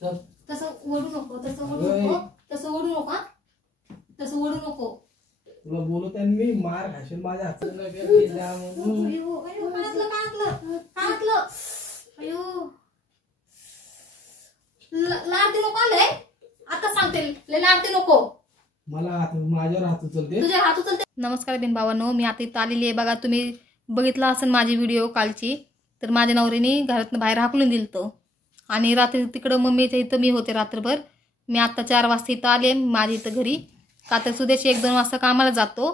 चल. तसं ओढू नको, तसं ओढू नको, तसं ओढू नको, तसं ओढू नको. तुला बोलत आहे मी, मार खाशील माझ्या हाताला. अयो अयो, काढलं काढलं काढलं. अयो लाडती नको आले. आता सांगते लय लाडती नको. मला माझ्यावर हात उचलते, तुझ्या हात उचलते. नमस्कार बिन भावांनो, मी आता इथं आलेली आहे. बघा तुम्ही बघितला असेल माझी व्हिडिओ कालची. तर माझ्या नवऱ्याने घरातनं बाहेर हाकलून दिलतं आणि रात्री तिकडं मम्मीच्या इथं मी होते रात्रभर. मी आता 4 वाजता इथं आले माझ्या इथं घरी. का तर सुदेश 1-2 वाजता कामाला जातो.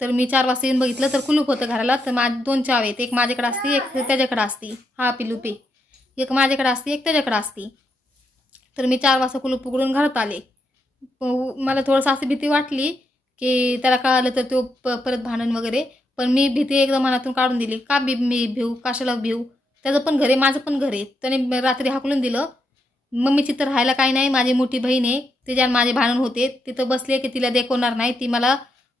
तर मी 4 वाजता येऊन बघितलं तर कुलूप होतं घराला. तर माझे 2 चावी आहेत, एक माझ्याकडे असती एक त्याच्याकडे असती. हा पिलू पे, एक माझ्याकडे असती एक त्याच्याकडे असती. तर मी 4 वाजता कुलूप उघडून घरात आले. मला थोडंसं अशी भीती वाटली की त्याला कळालं तर तो परत भांडण वगैरे. पण मी भीती एकदम मनातून काढून दिली. का मी भिऊ, कशाला भिऊ, त्याचं पण घर आहे माझं पण घर आहे. त्याने रात्री हाकलून दिलं. मम्मीची तर राहायला काही नाही, माझी मोठी बहीण आहे, तिच्यात माझे भांडण होते. तिथं बसले की तिला देखवणार नाही, ती मला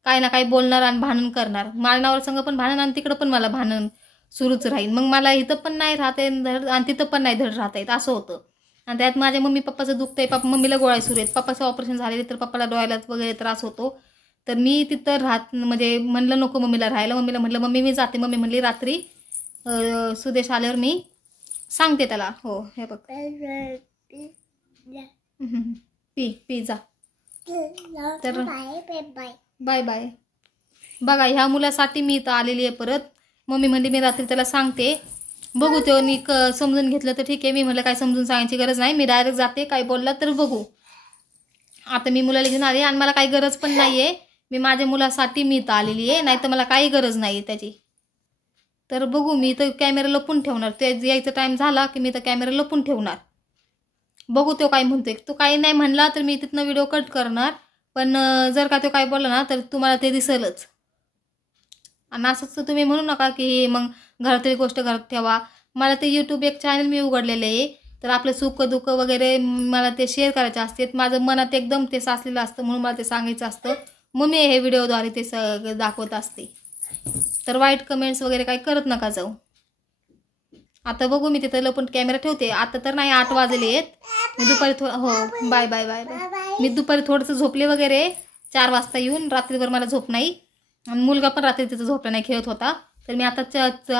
काय ना काय बोलणार आणि भांडण करणार. माझ्या संग पण भांडण आणि तिकडं पण मला भांडण सुरूच राहील. मग मला इथं पण नाही राहता येत धड आणि तिथं पण नाही धड राहता येत, असं होतं. आणि त्यात माझ्या मम्मी पप्पाचं दुखतंय. मम्मीला गोळ्या सुरू आहेत, पप्पाचं ऑपरेशन झालेले तर पप्पाला डोळ्याला वगैरे त्रास होतो. तर मी तिथं म्हणजे म्हणलं नको मम्मीला राहायला. मम्मीला म्हटलं मम्मी मी जाते. मम्मी म्हणली रात्री सुदेश आल्यावर मी सांगते त्याला. हो हे बघ, पी पी जा. तर बाय बाय. बघा ह्या मुलासाठी मी इथं आलेली आहे परत. मम्मी म्हणली मी रात्री त्याला सांगते. बघू तेव्हा समजून घेतलं तर ठीक आहे. मी म्हटलं काय समजून सांगायची गरज नाही, मी डायरेक्ट जाते, काय बोलला तर बघू. आता मी मुलाला घेऊन आले आणि मला काही गरज पण नाहीये. मी माझ्या मुलासाठी मी इथं आलेली आहे, नाही तर मला काही गरज नाही त्याची. तर बघू, मी इथं कॅमेरा लपून ठेवणार. ते यायचा टाइम झाला की मी इथं कॅमेरा लपून ठेवणार. बघू तो काय म्हणतोय. तो काही नाही म्हणला तर मी तिथनं व्हिडिओ कट करणार. पण जर का तो काय बोलला ना तर तुम्हाला ते दिसेलच. आणि असंच तुम्ही म्हणू नका की मग घरातली गोष्ट घरात ठेवा. मला ते यूट्यूब एक चॅनल मी उघडलेलं आहे. तर आपलं सुख दुःख वगैरे मला ते शेअर करायचे असते. माझं मनात एकदम ते साचलेलं असतं, म्हणून मला ते सांगायचं असतं. मग मी हे व्हिडिओद्वारे ते दाखवत असते. तर वाईट कमेंट्स वगैरे काही करत नका जाऊ. आता बघू, मी तिथं लपून कॅमेरा ठेवते. आता तर नाही 8 वाजले आहेत. मी दुपारी हो बाय बाय बाय बाय. मी दुपारी थोडंसं झोपले वगैरे 4 वाजता येऊन. रात्रीभर मला झोप नाही आणि मुलगा पण रात्री तिथं झोपला नाही, खेळत होता. तर मी आता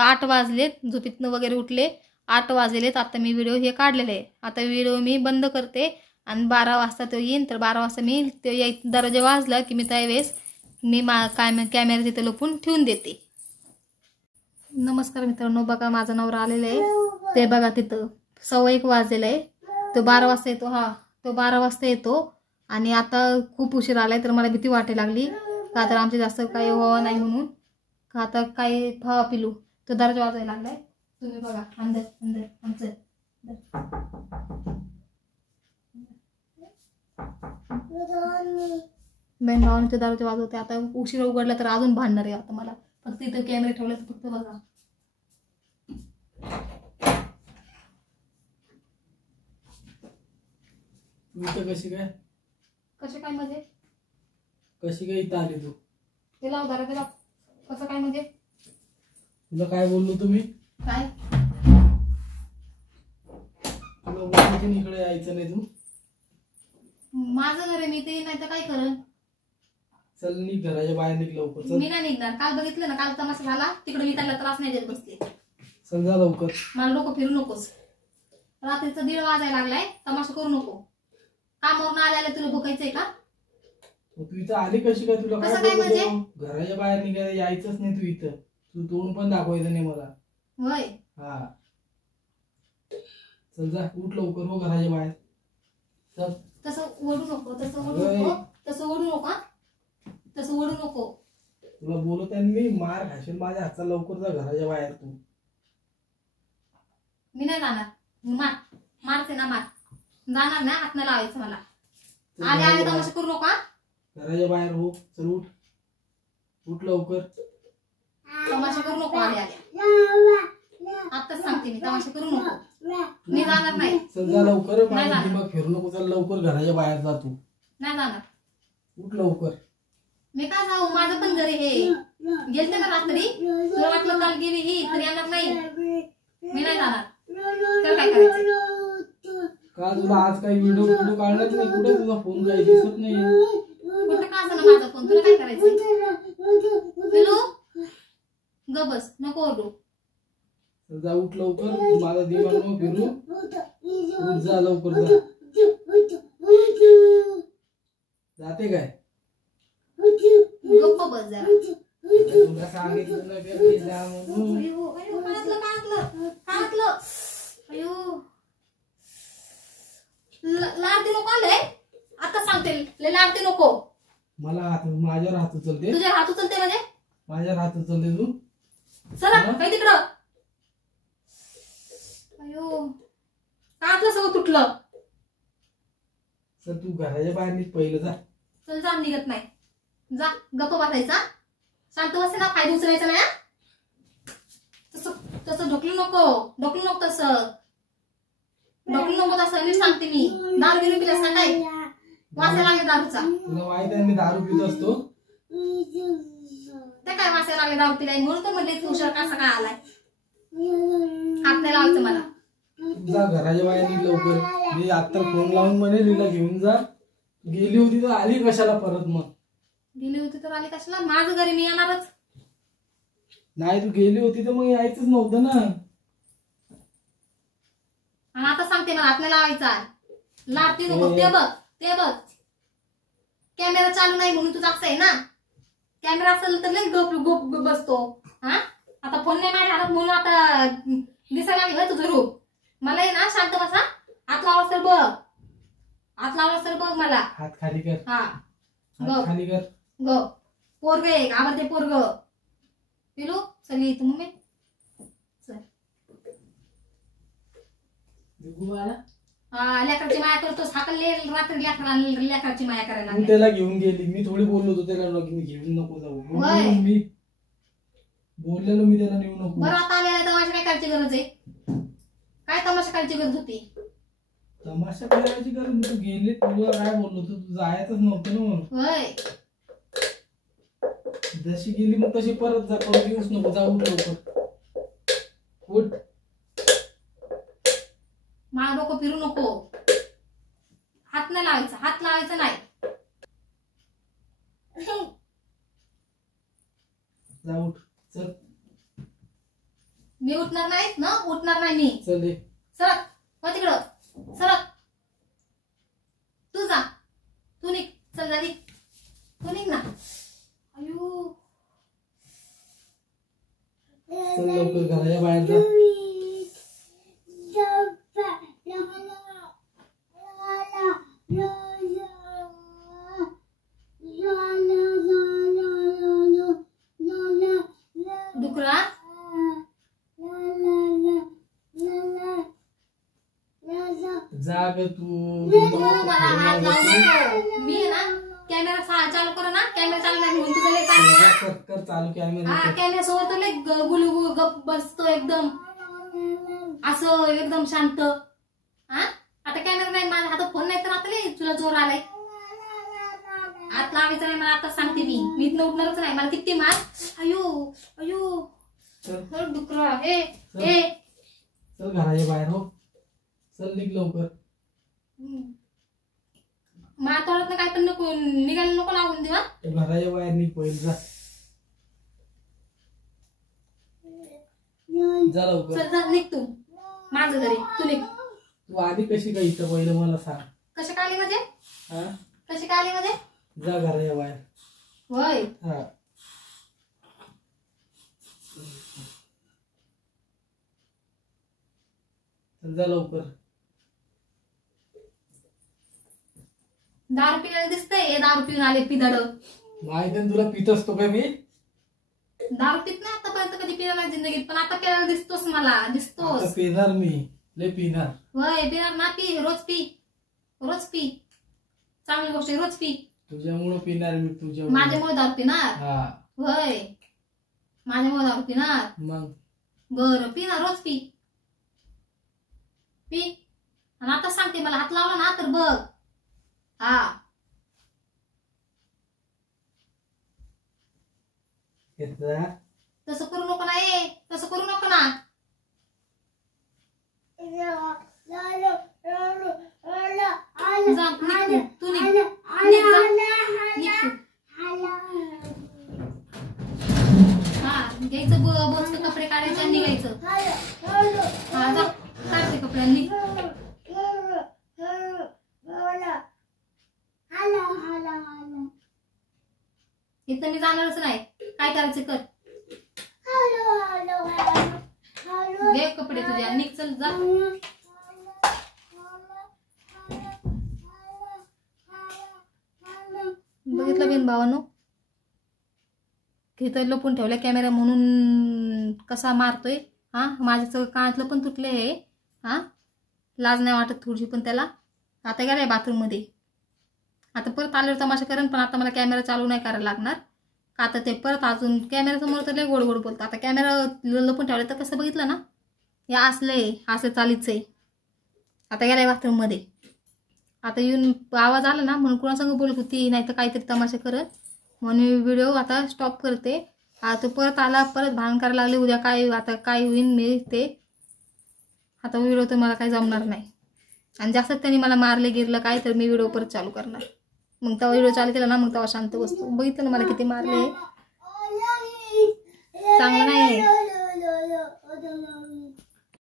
8 वाजलेत, झोपीतनं वगैरे उठले, 8 वाजलेत. आता मी व्हिडिओ हे काढलेले आहे. आता व्हिडिओ मी बंद करते आणि 12 वाजता तो येईन. तर 12 वाजता मी ते दरवाजा वाजला की मी त्यावेळेस मी कॅमेरा तिथं लपून ठेवून देते. नमस्कार मित्रांनो, बघा माझा नवरा आलेला आहे. ते बघा तिथं 1:15 वाजलेला आहे. तो 12 वाजता येतो. हा तो 12 वाजता येतो आणि आता खूप उशीर आलाय. तर मला भीती वाटायला लागली का तर आमचे जास्त काही व्हावं नाही म्हणून. का आता काय भावा पिलू तो दरवाजा वाजायला लागलाय. तुम्ही बघा, अंदर अंदर अंदर. बहीण भावाने तो दरवाजा वाजवते. आता उशीर उघडला तर अजून भांडणार आहे. आता मला फक्त इथं कॅमेरा ठेवला तर फक्त बघा. कशी काय कसे काय म्हणजे कशी काय इथं आली तू? ते लाव दारा ते लाव. कसं काय म्हणजे तुला काय बोललो तुम्ही? काय तुला बोललो की इकडे यायचं नाही. तू माझं घर आहे, मी ते नाही तर काय करेन. चल निघ, घराच्या बाहेर निघ लवकर. चल. मी नाही निघणार. काल बघितलं ना, काल तमाशा झाला तिकडे, मी त्याला त्रास नाही देत बसते. चल जा लवकर. मला डोकं फिरू नकोस. रात्रीचा 1:30 वाजायला लागलाय, तमाशा करू नको. कामावरून आल्याला तुला भुकायचंय का? तू इथं आली कशी काय? तुला काय बोलतो? घराच्या बाहेर निघायला यायचंच नाही तू इथं. तू तोंड पण दाखवायचं नाही मला. होय. हा चल जा, उठ लवकर हो घराच्या बाहेर. चल. तसं ओढू नको, तसं ओढू नको, तसं ओढू नको, तसं ओढू नको. तुला बोलत आहे मी, मार खाशील माझ्या हातचा. लवकर जा घराच्या बाहेर. तू मी नाही जाणार. मारते ना, मार. जाणार ना, हात नाही लावायचं मला. आले आले तमाशा करू नका. घराच्या बाहेर हो. चल उठ, उठ लवकर. तमाशा करू नको. आले आले आताच सांगते मी, तमाशा करू नको. मी जाणार नाही. चल जा लवकर. मग फिरू नको. चल लवकर घराच्या बाहेर जा. तू नाही जाणार. उठ लवकर. मी काय जाऊ, माझं पण घरी हे गेलते ना रात्री. तुला वाटलं काल गेली ही तर येणार नाही. मी नाही जाणार. तर काय करायचं? का तुला आज काही व्हिडिओ व्हिडिओ काढणार नाही? कुठे तुझा फोन काही दिसत नाही. कुठं का असं ना माझा फोन, तुला काय करायचं? हॅलो, ग बस, नको ओरडू. जा उठ लवकर, माझा दिमाग नको फिरू. उठ जा लवकर जा. जाते काय? गप्प बस जरा. तुला सांगितलं ना की जा म्हणून. अयो अयो, कानातलं. अयो, लाडती नको आलंय. आता सांगते, लय लाडती नको. मला माझ्यावर हात उचलते. तुझ्या हात उचलते म्हणजे? माझ्यावर हात उचलते तू? चला काय तिकडं. अयो, कानातलं सगळं तुटलं. सर तू घराच्या बाहेर निघ पहिलं जा. चल जा, निघत नाही. जा, गप्प बसायचा. शांत बसे ना, फायदा उचलायचा नाही. तसं तसं ढोकलू नको तसं. ढोकलू नको तसं, नीट सांगते मी. दारू घेऊन पिलास ना काय? वासा लागले दारूचा. तुला माहित आहे मी दारू पित असतो. ते काय वासा लागले दारू पिलाय म्हणून तर म्हणले तू कसा काय आलाय. हात नाही लावायचं मला. जा घराच्या बाहेर निघ लवकर. मी आता फोन लावून म्हणे लीला घेऊन जा. गेली होती तर आली कशाला परत? मग गेली होती तर आली कशाला? माझं घरी मी येणारच नाही. तू गेली होती तर मग यायचंच नव्हतं ना. आणि आता सांगते मला हात नाही लावायचा. लाडती नको. ते बघ कॅमेरा चालू नाही म्हणून तुझा असं आहे ना. कॅमेरा असेल तर लय गोप बसतो. हा, आता फोन नाही माझ्या हातात म्हणून आता दिसायला लागलं तुझं रूप. मला आहे ना, शांत बसा. हात लावलास तर बघ मला. हात खाली कर. हा, हात खाली कर. ग पोरग आहे, आवडते पोरग. पिलू चल येतो मम्मी. चल. हा, लेकराची माया करतोस. हाकल रात्री लेकराची माया करायला तू लागली. त्याला घेऊन गेली. मी थोडी बोललो होतो त्याला की मी घेऊन नको जाऊ. होय. मी बोललेलो मी त्याला नेऊ नको. बरं आता आलेला तमाशा काय करायची गरज आहे? काय तमाशा करायची गरज होती? तमाशा करायची गरज नाही. तू गेली, तुला काय बोललो होतो? तू जायचंच नव्हतं ना. मग होय, जशी गेली मग तशी परत जा. परत येऊच नको. जा उठ लवकर. उठ. मला डोकं फिरू नको. हात नाही लावायचा नाही. जा उठ. चल मी उठणार नाहीत ना. उठणार नाही मी. चल ये. सरक हो तिकडं. सरक. तू जा. तू निघ. चल जा निघ. तू निघ ना. अयो, चल लवकर घराच्या बाहेर जा. डुकरा. जा ग तू. तू मला हात लावू नको. मी आहे ना, कॅमेरा चालू करू ना. कॅमेरा चालू नाही म्हणून तुझं लय चालू ना. कर चालू कॅमेरा. हा, कॅमेरा सोबत तो लय गुलू गप बसतो एकदम असं एकदम शांत. हा, आता कॅमेरा नाही, माझ्या हातात फोन नाही तर आता लय तुला जोर आलाय. हात लावायचा नाही मला. आता सांगते मी इथनं उठणारच नाही. मला किती मार. अयो अयो, डुकरा. हे चल घराच्या बाहेर. हो चल निघ लवकर. मला तोडत काय पण नको निघायला नको लागून देवा. घराच्या बाहेर निघ पहिलं जा. जा लवकर. चल जा, निघ तू माझं घरी. तू निघ. तू आधी कशी काय इथं पहिलं मला सांग. कशी काय आली म्हणजे? हा, कशी काय आली म्हणजे? जा घराच्या बाहेर. होय, हा, जा लवकर. दारू पिण्याला दिसतंय. हे दारू पिऊन आले पिदाड. माहिती आहे तुला पित असतो का मी? दारू पित नाही आतापर्यंत कधी पिणार नाही जिंदगीत. पण आता पिण्याला दिसतोस. मला दिसतोस. आता पिणार मी. लय पिणार. होय, पिणार ना. पी रोज पी. चांगली गोष्ट आहे, रोज पी. तुझ्यामुळे पिणार मी. माझ्यामुळे दारू पिणार? हा, होय, माझ्यामुळे दारू पिणार. मग बरं पी ना. रोज पी. आणि आता सांगते मला हात लावला ना तर बघ. हा, तसं करू नको ना. तसं करू नको ना. इथं मी जाणारच नाही. काय करायचं कर. घे कपडे तुझे आणि निघ, चल जा. बघितलं बिन भावानो, इथं लपून ठेवल्या कॅमेरा म्हणून कसा मारतोय. हा माझ्या सगळं कानातलं पण तुटले आहे. हा लाज नाही वाटत थोडीशी पण त्याला. आता गेलाय बाथरूम मध्ये. आता परत आल्यावर तमाशा करेन, पण आता मला कॅमेरा चालू नाही करायला लागणार. का आता ते परत अजून कॅमेरा समोर तर लय गोड गोड बोलतं. आता कॅमेरा लपून ठेवला तर कसं बघितलं ना, हे असले चालीच आहे. आता गेलाय बाथरूम मध्ये. आता येऊन आवाज आला ना म्हणून कुणासंग बोलत होती, नाही तर काहीतरी तमाशा करत म्हणून व्हिडिओ आता स्टॉप करते. आता परत आला, परत भान करायला लागले. उद्या काय आता काय होईन मी ते आता व्हिडिओ तर मला काही जमणार नाही. आणि जास्त त्यांनी मला मारले गिरलं काय तर मी व्हिडिओ परत चालू करणार. मग तेव्हा व्हिडिओ चालू केला ना, मग तेव्हा शांत बसतो. बघितलं ना मला किती मारले. चांगलं नाही.